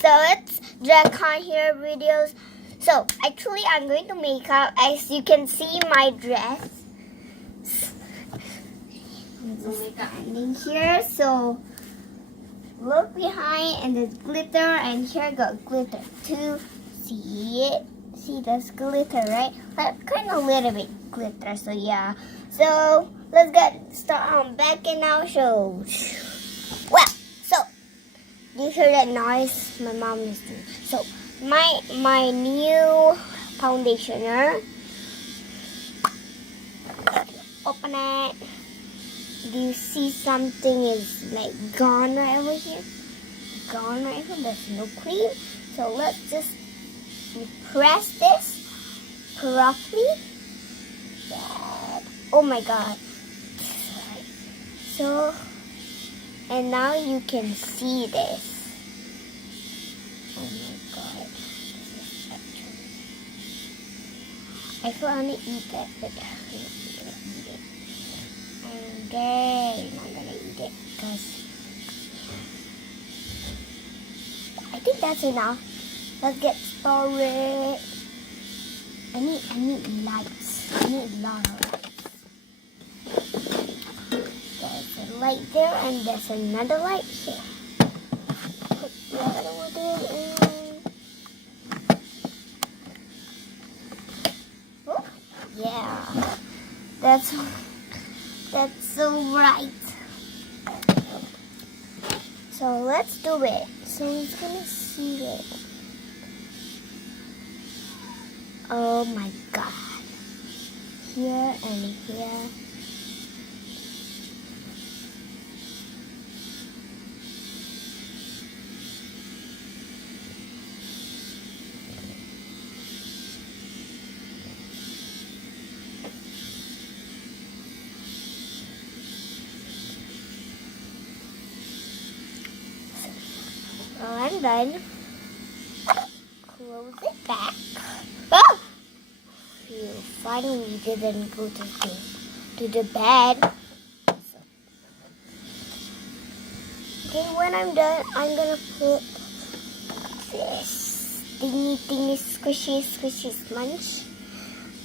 So it's Dragon here videos. So actually I'm going to make up. As you can see my dress. I'm just standing here. So look behind and there's glitter, and here got glitter too. See it? See this glitter, right? But kind of a little bit glitter. So yeah. So let's get started on back in our show. Well, so you hear that noise my mom is doing. So my new foundationer. Open it. Do you see something is like gone right over here? Gone right here. There's no cream. So let's just press this properly. Oh my god. So, and now you can see this. Oh my god. I feel I want to eat that, but I'm not gonna eat it. I'm not gonna eat it because I think that's enough. Let's get started. I need lights. I need a lot of lights. There's a light there and there's another light here. Put the other one in. Oh, yeah. That's so bright. So let's do it. So he's gonna see it. Oh my god. Here and here. Well, I'm done. Close it back. Oh! You finally didn't go to the bed. Okay, when I'm done, I'm gonna put this thingy squishy sponge.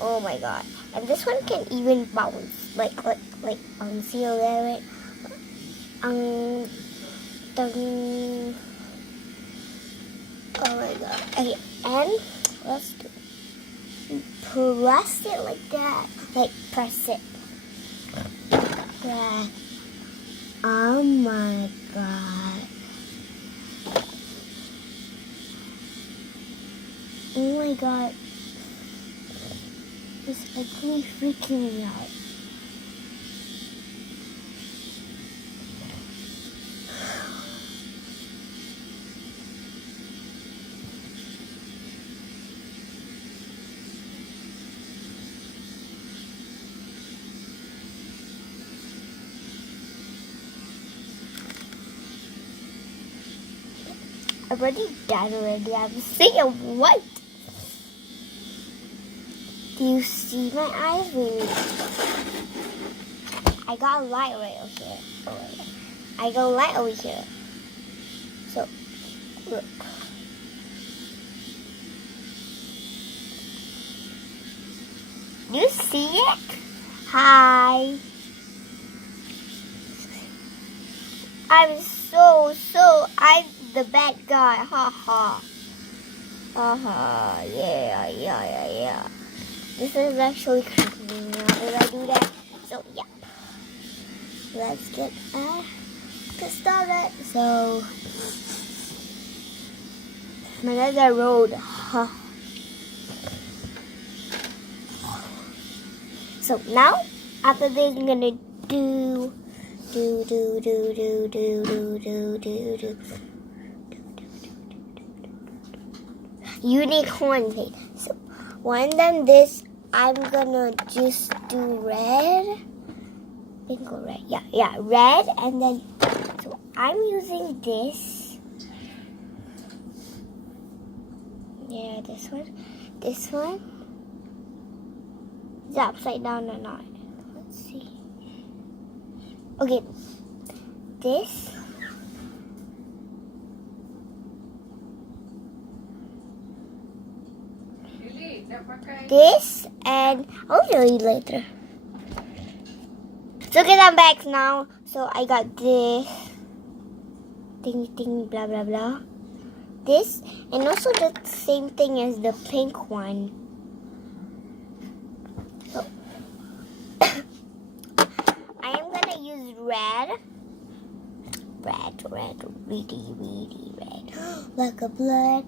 Oh my god! And this one can even bounce, like bouncy a little bit. Oh my god! Okay, and let's do. Press it like that. Like, press it. Press. Oh my god. Oh my god. It's actually freaking me out. I've already done already. I'm seeing white. Do you see my eyes? Really? I got a light right over here. I got a light over here. So, look. You see it? Hi. I'm the bad guy. Ha ha. Yeah. This is actually creepy. Now did I do that? So yeah. Let's get started. So another road. Huh. So now after this I'm gonna do unicorn face. So when done this, I'm gonna just do red. Bingo red. Yeah, red, and then so I'm using this. Yeah, this one. This one. Is it upside down or not? Let's see. Okay. This this, and I'll show you later. So guys, I'm back now. So I got this thing, blah blah blah. This, and also the same thing as the pink one. So I am gonna use red, really red, like a blood.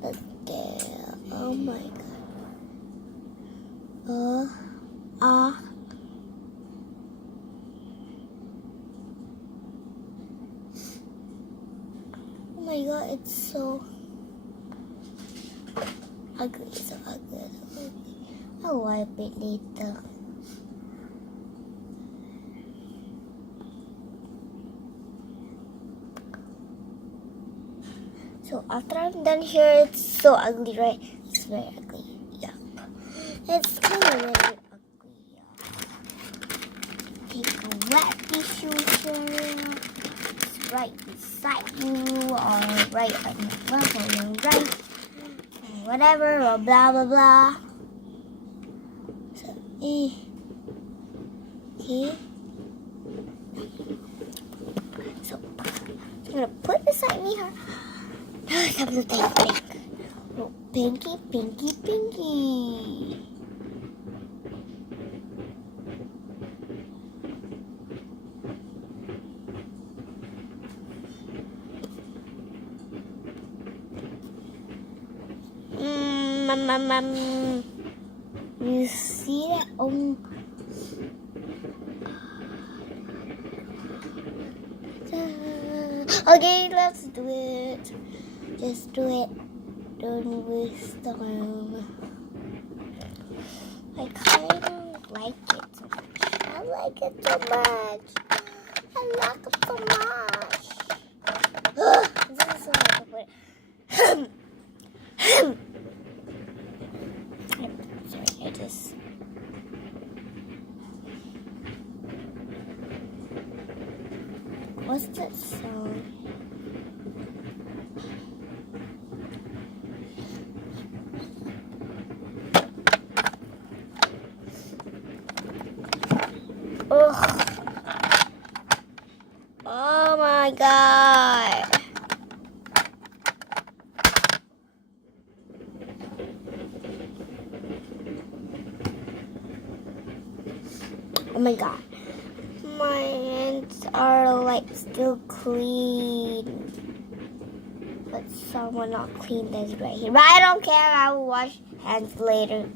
Look there. Oh my god. Oh my god, it's so ugly, so ugly. I'll wipe it later. So after I'm done here, it's so ugly, right? It's very ugly. Yeah. It's kind of very ugly. Yeah. Take a wet tissue here. It's right beside you, or right on your left or your right. Whatever, or blah blah blah. So, okay. So I'm gonna put beside me here. Now I have to take pink. Oh, pinky. You see that? Okay, let's do it. Just do it. Don't waste time. I kind of like it so much. I like it so much. I like it so much. This is so hard to put. Sorry, I just. What's that sound? Ugh. Oh my god. Oh my god. My hands are like still clean. But some are not clean, that's right here. But I don't care, I will wash hands later.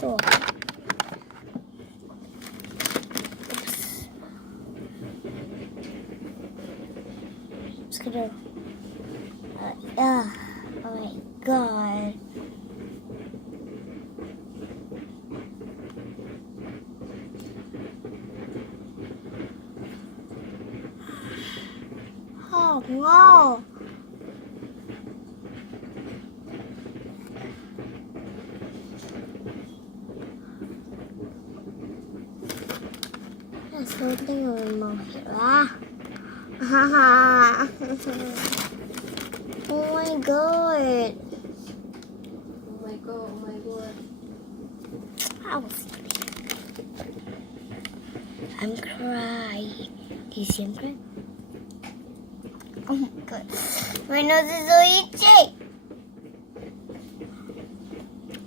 So just gonna oh my god. Oh no. There's something on my hair. Oh my god. Oh my god. I was sleeping. I'm crying. Do you see I'm crying? Oh my god. My nose is so itchy.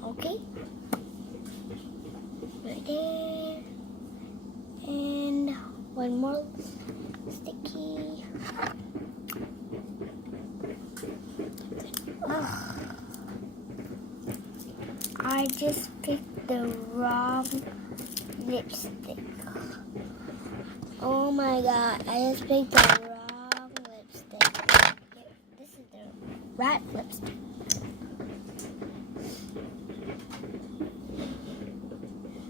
Okay. Right there. And one more sticky. Ugh. I just picked the wrong lipstick. Oh my god, I just picked the wrong lipstick. This is the right lipstick.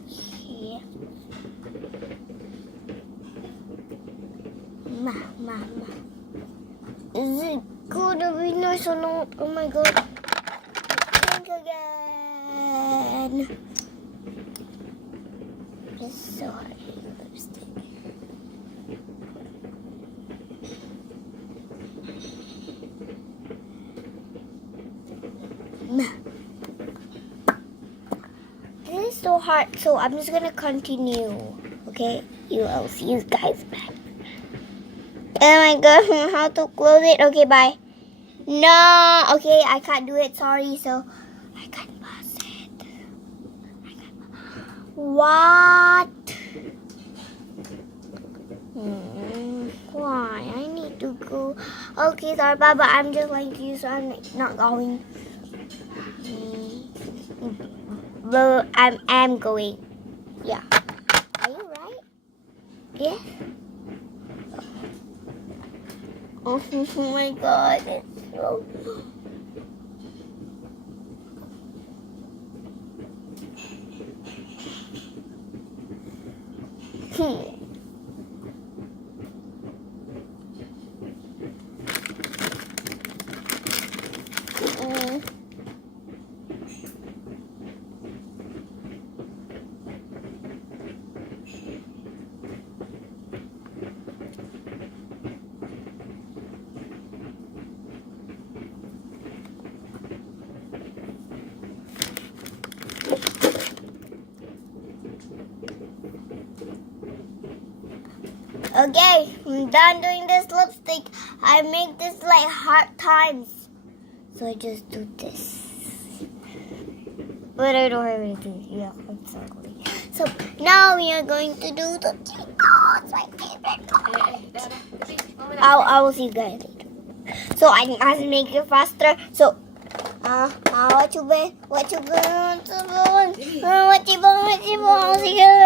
Here. Ma. Is it gonna be nice or not? Oh my god. Pink again. It's so hard to use lipstick. This is so hard, so I'm just gonna continue. Okay, I'll see you guys back. Oh my god, how to close it? Okay, bye. No, okay, I can't do it. Sorry, so I can't pass it. What? Why? I need to go. Okay, sorry, Baba. I'm just like you, so I'm not going. Well, I'm going. Yeah. Are you right? Yeah. Oh my god, it's so... Okay, I'm done doing this lipstick. I make this like hard times. So I just do this. But I don't have anything. Yeah, I'm sorry. So now we are going to do the Cheetos, my favorite part. I will see you guys later. So I must make it faster. So what you want? See you later.